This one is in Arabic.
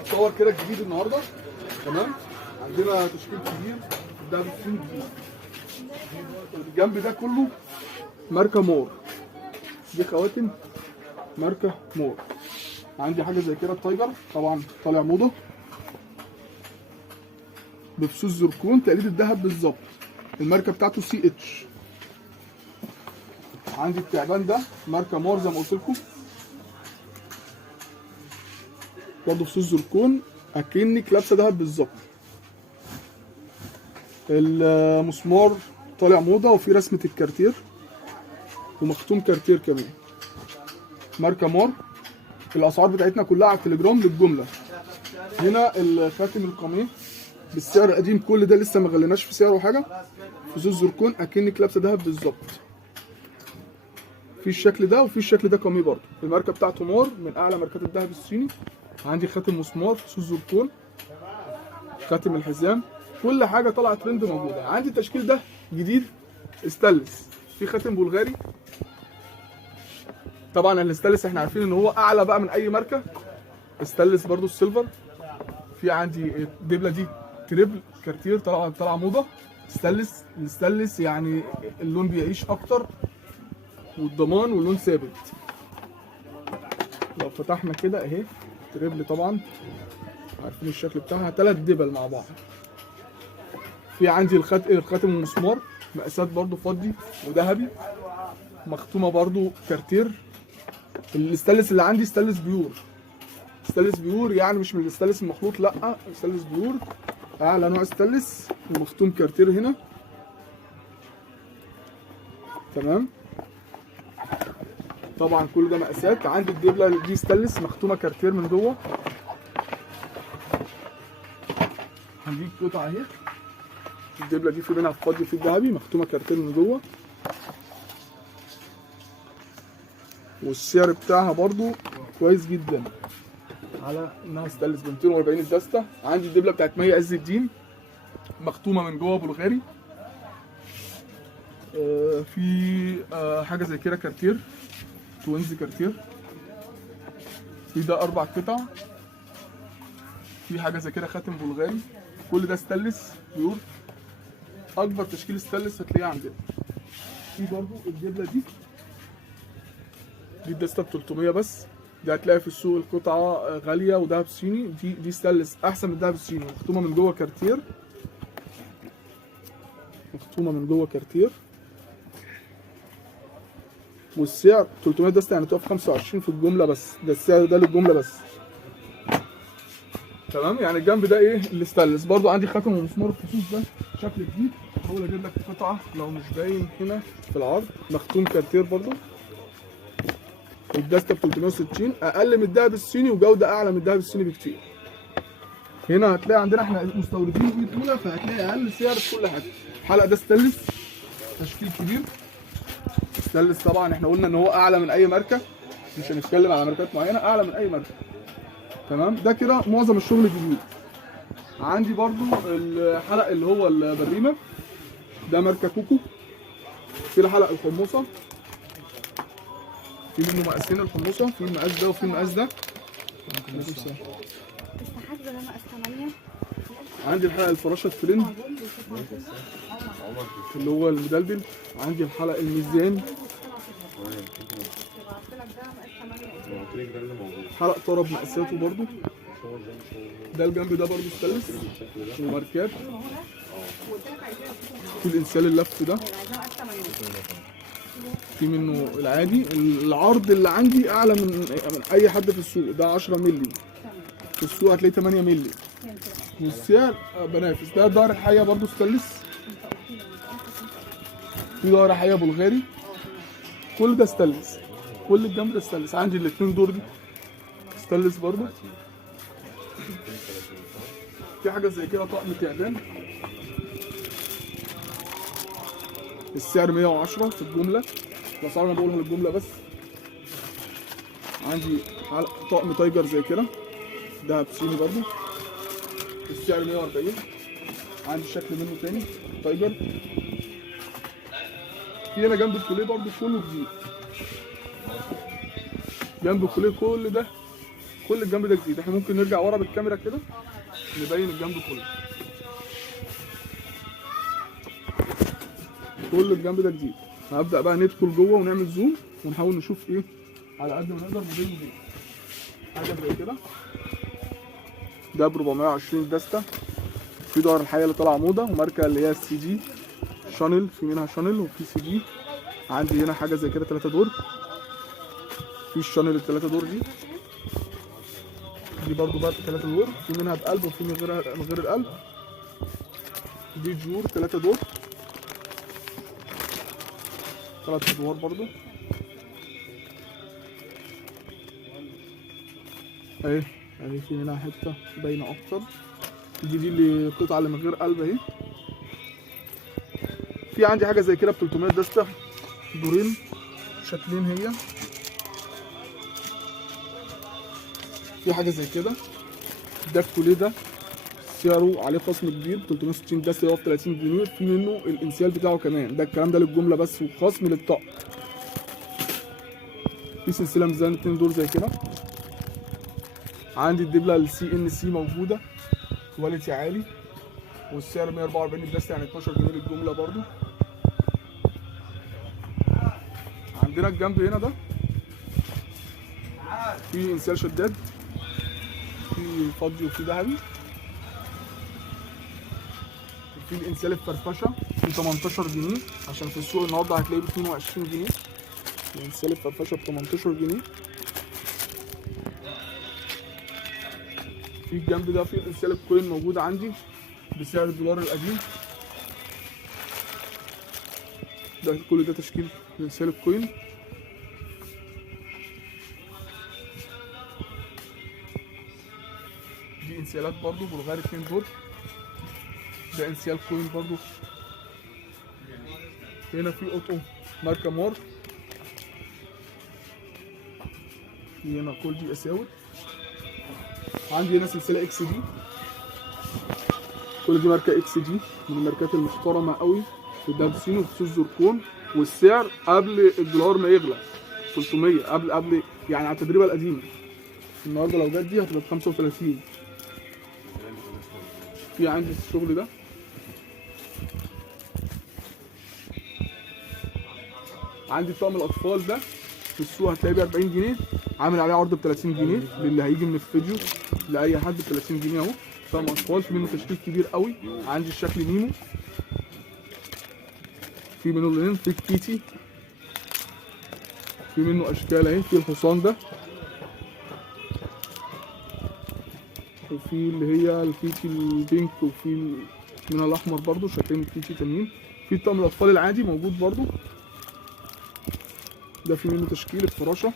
هنصور كده جديد النهارده. تمام، عندنا تشكيل كبير ده بالصين جديد. الجنب ده كله ماركه مور، دي خواتم ماركه مور. عندي حاجه زي كده التايجر طبعا طالع موضه بفصوص زركون تقليد الذهب بالظبط، الماركه بتاعته سي اتش. عندي التعبان ده ماركه مور زي ما قلت لكم، برضه فصوص زركون اكنك لابسه دهب بالظبط. المسمار طالع موضه وفي رسمه الكارتير ومختوم كارتير كمان، ماركه مور. الاسعار بتاعتنا كلها على التليجرام للجمله. هنا الخاتم القميص بالسعر القديم، كل ده لسه ما غليناش في سعره حاجه، فصوص زركون اكنك لابسه دهب بالظبط. في الشكل ده وفي الشكل ده قميص برضه، الماركه بتاعته مور من اعلى ماركات الذهب الصيني. عندي خاتم مسمار فصوص زركون، خاتم الحزام، كل حاجه طالعه ترند موجوده. عندي التشكيل ده جديد استانلس، في خاتم بلغاري. طبعا الاستانلس احنا عارفين ان هو اعلى بقى من اي ماركه. استانلس برضو السيلفر. في عندي الدبله دي تريبل كارتير طالعه موضه استانلس. الاستانلس يعني اللون بيعيش اكتر والضمان واللون ثابت. لو فتحنا كده اهي تريبل، طبعا عارفين الشكل بتاعها، 3 دبل مع بعض. في عندي الخاتم المسمار مقاسات برضو فضي وذهبي، مختومه برضو كارتير. الاستانلس اللي عندي استانلس بيور، استانلس بيور يعني مش من الاستانلس المخلوط، لا استانلس بيور اعلى نوع استانلس، ومختوم كارتير هنا. تمام، طبعا كل ده مقاسات. عندي الدبله دي استانلس مختومه كارتير من جوه. هنجيب قطعه اهي، الدبله دي في منها فضي في الذهبي، مختومه كارتير من جوه، والسعر بتاعها برضو كويس جدا على انها استانلس ب 240 الدسته. عندي الدبله بتاعت مي عز الدين مختومه من جوه بلغاري. في حاجه زي كده كارتير توينز كارتير، في ده 4 قطع. في حاجه زي كده خاتم بلغاري، كل ده استانلس بيور، اكبر تشكيل استانلس هتلاقيه عندنا. في برضو الدبله دي الدسته ب 300 بس، دي هتلاقي في السوق القطعه غاليه ودهب صيني. دي استانلس احسن من الدهب الصيني، مختومه من جوه كارتير، مختومه من جوه كارتير، والسعر 300 دسته يعني تقف 25 في الجمله بس، ده السعر ده للجمله بس. تمام، يعني الجنب ده ايه الاستانلس. برضو عندي خاتم ومسمار الفصوص ده شكل جديد، هحاول اجيب لك قطعه لو مش باين هنا في العرض، مختوم كارتير برضو. الدسته ب 360، اقل من الدهب الصيني وجوده اعلى من الدهب الصيني بكتير. هنا هتلاقي عندنا احنا مستوردين ايد اولى، فهتلاقي اقل سعر في كل حاجه. الحلقه ده استانلس تشكيل كبير استانلس، طبعا احنا قلنا ان هو اعلى من اي ماركه، مش هنتكلم على ماركات معينه، اعلى من اي ماركه. تمام، ده كده معظم الشغل الجديد. عندي برضو الحلق اللي هو البريمه، ده ماركه كوكو. في الحلق الحموصه، في منه مقاسين الحموصه، في المقاس ده وفي المقاس ده. ده مقاس 8. عندي الحلق الفراشه الترند اللي هو المدلدل. عندي الحلق الميزان، حلق طرب مقاساته برضو. ده الجنب ده برضو استانلس وماركات. في الانسيال اللف ده، في منه العادي. العرض اللي عندي اعلى من اي حد في السوق، ده 10 مللي، في السوق هتلاقيه 8 مللي، والسعر بنافس. ده ظهر الحقيقه برضو استانلس، في ظهر حقيقه بلغاري، كل ده استانلس، كل الجنب ده استانلس. عندي الاثنين دور دي استانلس برضو. في حاجه زي كده طقم تعبان، السعر 110 في الجمله، الاسعار انا بقولها للجمله بس. عندي طقم تايجر زي كده دهب صيني برضو، السعر 140. عندي شكل منه تاني تايجر. في هنا جنب الكوليه برضو كله جديد، جنب الكوليه كل ده كل الجنب ده جديد. احنا ممكن نرجع ورا بالكاميرا كده نبين الجنب كله. كل الجنب ده جديد. هنبدأ بقى ندخل جوه ونعمل زوم ونحاول نشوف ايه على قد ما نقدر موديل جديد. حاجه زي كده ده ب 420 دستة. في ظهر الحقيقة اللي طالعة موضة وماركة اللي هي السي جي شانل، في منها شانل وفي سي جي. عندي هنا حاجة زي كده 3 دور، في الشانل ال3 دور دي برضو بقى 3 دور، في منها بقلب وفي من غير القلب. دي جور 3 دور 3 ادوار برضو اهي. يعني في منها حته باينه اكتر. دي اللي القطعه اللي من غير قلب اهي. في عندي حاجه زي كده ب 300 دسته، دورين شكلين هي. في حاجه زي كده ده الكوليه ده سعره عليه خصم كبير 360 دسته يقف 30 جنيه. في منه الانسيال بتاعه كمان، ده الكلام ده للجمله بس وخصم للطقم. في سلسله ميزان 2 دور زي كده. عندي الدبله السي ان سي موجوده كواليتي عالي والسعر 144 الدسته يعني 12 جنيه للجمله برضو. عندنا الجنب هنا ده في انسيال شداد، في فضي وفي ذهبي. في الانسيال الفرفشه ب 18 جنيه عشان في السوق النهارده هتلاقيه ب 22 جنيه. الانسيال الفرفشه ب 18 جنيه. في الجنب ده في الانسيال الكوين موجود عندي بسعر الدولار القديم. ده كل ده تشكيل الانسيال الكوين. دي انسيالات برضو بلغار 2 دور. ده انسيال كوين برضو. هنا في اوتو ماركه مار. في هنا كل دي اساور. عندي هنا سلسله اكس دي، كل دي ماركه اكس دي من الماركات المحترمه قوي في الدهب الصيني وخصوص زركون. والسعر قبل الدولار ما يغلى 300 قبل يعني على التدريبه القديمه. النهارده لو جت دي هتبقى ب 35. في عندي الشغل ده عندي طقم الاطفال ده في السوق هتلاقيه ب 40 جنيه، عامل عليه عرض ب 30 جنيه للي هيجي من الفيديو لاي حد ب 30 جنيه اهو. طقم اطفال في منه تشكيل كبير قوي. عندي الشكل نيمو، في منه لونين، في الكيتي، في منه اشكال اهي. في الحصان ده وفي اللي هي الكيتي البينك وفي منها الاحمر برضو شكلين الكيتي تانيين. في طقم الاطفال العادي موجود برضو، ده في منه تشكيل الفراشه